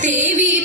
தேவி